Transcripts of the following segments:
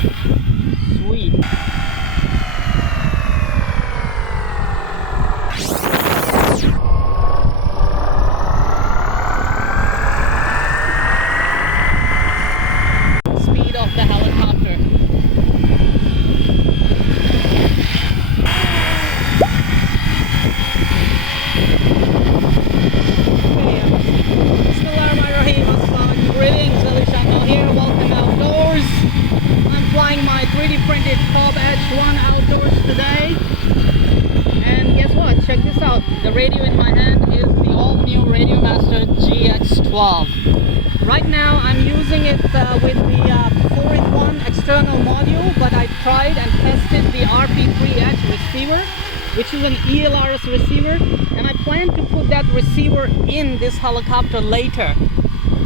Sweet. Speed of the helicopter. Greetings, alishanmao here. Welcome outdoors. I'm flying my 3D printed Cobra Inspired outdoors today. And guess what? Check this out. The radio in my hand is the all-new Radiomaster GX12. Right now I'm using it with the 4-in-1 external module, but I tried and tested the RP3H receiver, which is an ELRS receiver, and I plan to put that receiver in this helicopter later.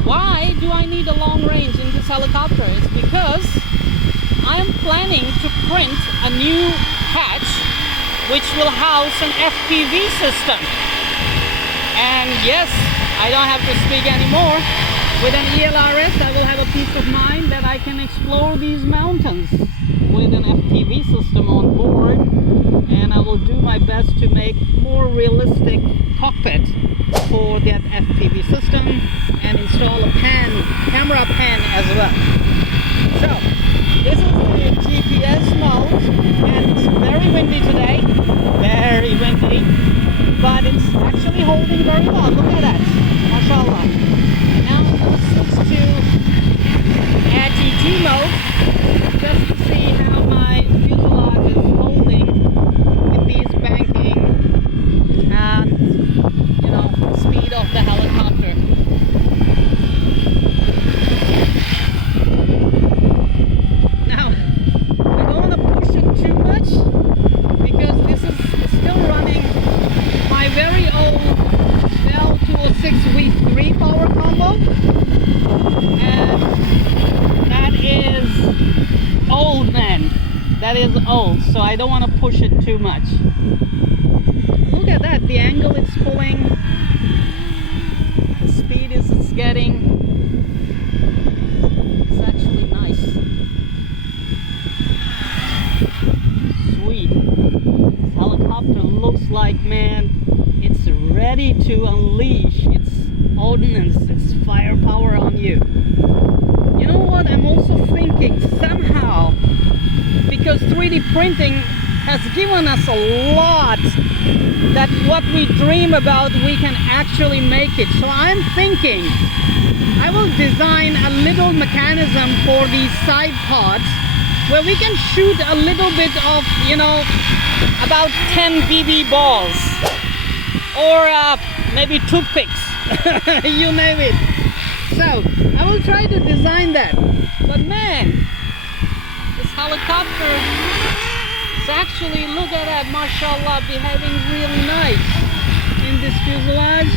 Why do I need a long range in this helicopter? It's because I am planning to print a new hatch which will house an FPV system. And yes, I don't have to speak anymore. With an ELRS, I will have a peace of mind that I can explore these mountains with an FPV system on board, and I will do my best to make more realistic cockpit for that FPV system and install a camera pan as well. So this is the GPS mode, and it's very windy today, very windy, but it's actually holding very well. Look at that, mashallah. Now I'm going to switch to ATT mode just to see how my fuselage is holding with these banking and, you know, speed of the helicopter. Now, I don't want to push it too much because this is still running my very old Bell 206 V3 power combo, and that is old, man. That is old, so I don't want to push it too much. Look at that, the angle it's pulling, the speed it's getting. It's actually nice. Sweet. This helicopter looks like, man, it's ready to unleash its ordnance, its firepower on you. You know what? I'm also thinking somehow, because 3D printing has given us a lot, that what we dream about, we can actually make it. So I'm thinking I will design a little mechanism for these side pods where we can shoot a little bit of, you know, about 10 BB balls, or maybe toothpicks, you name it. So I will try to design that. But man, this helicopter is actually, look at that, mashallah, behaving really nice in this fuselage.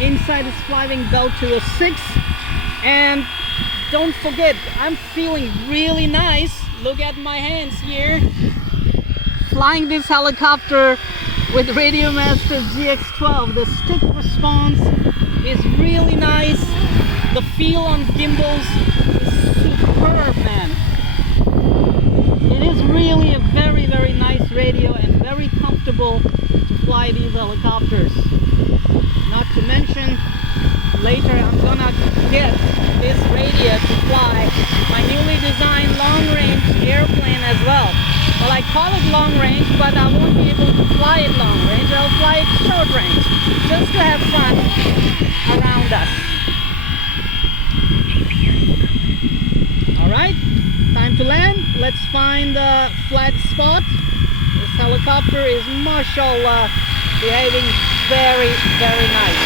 Inside is Flywing Bell 206, and don't forget, I'm feeling really nice. Look at my hands here, flying this helicopter with Radiomaster GX12. The stick response is really nice. The feel on gimbals is superb, man. It is really a very, very nice radio and very comfortable to fly these helicopters. Not to mention, later I'm gonna get this radio to fly my newly designed long-range airplane as well. Well, I call it long-range, but I won't be able to fly it long-range. I'll fly it short-range, just to have fun around us. Alright, time to land. Let's find a flat spot. This helicopter is, mashallah, behaving very, very nice.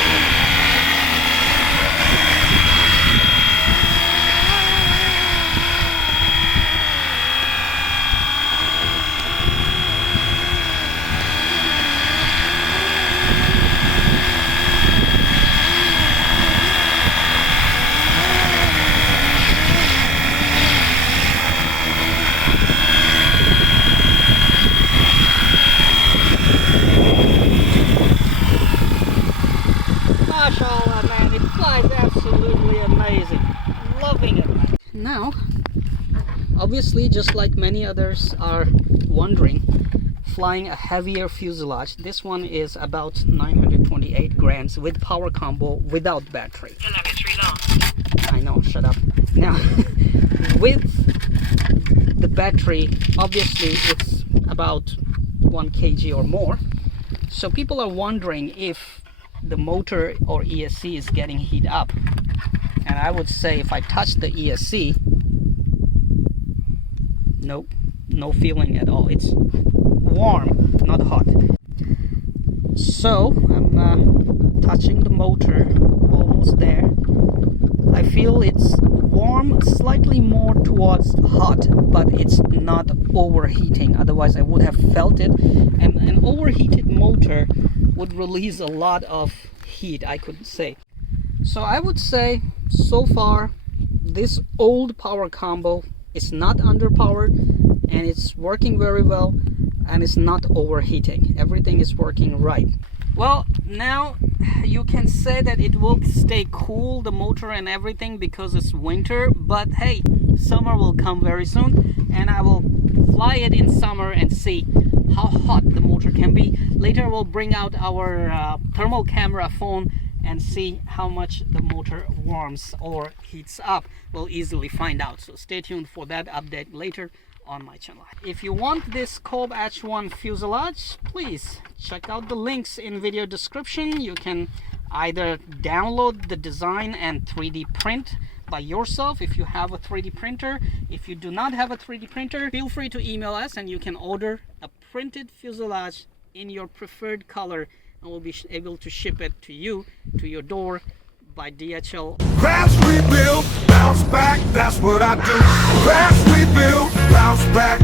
Mashallah, man, it flies absolutely amazing. Loving it. Now, Obviously, just like many others are wondering, flying a heavier fuselage, this one is about 928 grams with power combo without battery. I know, shut up. Now, with the battery, obviously it's about 1 kg or more. So people are wondering if the motor or ESC is getting heat up. And I would say if I touch the ESC, nope, no feeling at all. It's warm, not hot. So I'm touching the motor, almost there. I feel it's warm, slightly more towards hot, but it's not overheating. Otherwise I would have felt it, and an overheated motor would release a lot of heat, I could say. So I would say so far this old power combo is not underpowered, and it's working very well, and it's not overheating. Everything is working right. Well, now you can say that it will stay cool, the motor and everything, because it's winter, but hey, summer will come very soon, and I will fly it in summer and see how hot the motor can be. Later we'll bring out our thermal camera phone and see how much the motor warms or heats up. We'll easily find out, so stay tuned for that update later on my channel. If you want this Cobra H1 fuselage, please check out the links in video description. You can either download the design and 3D print by yourself if you have a 3D printer. If you do not have a 3D printer, feel free to email us and you can order a printed fuselage in your preferred color, and we'll be able to ship it to you, to your door, by DHL. Crash, rebuild, bounce back, that's what I do. Crash, rebuild, bounce back,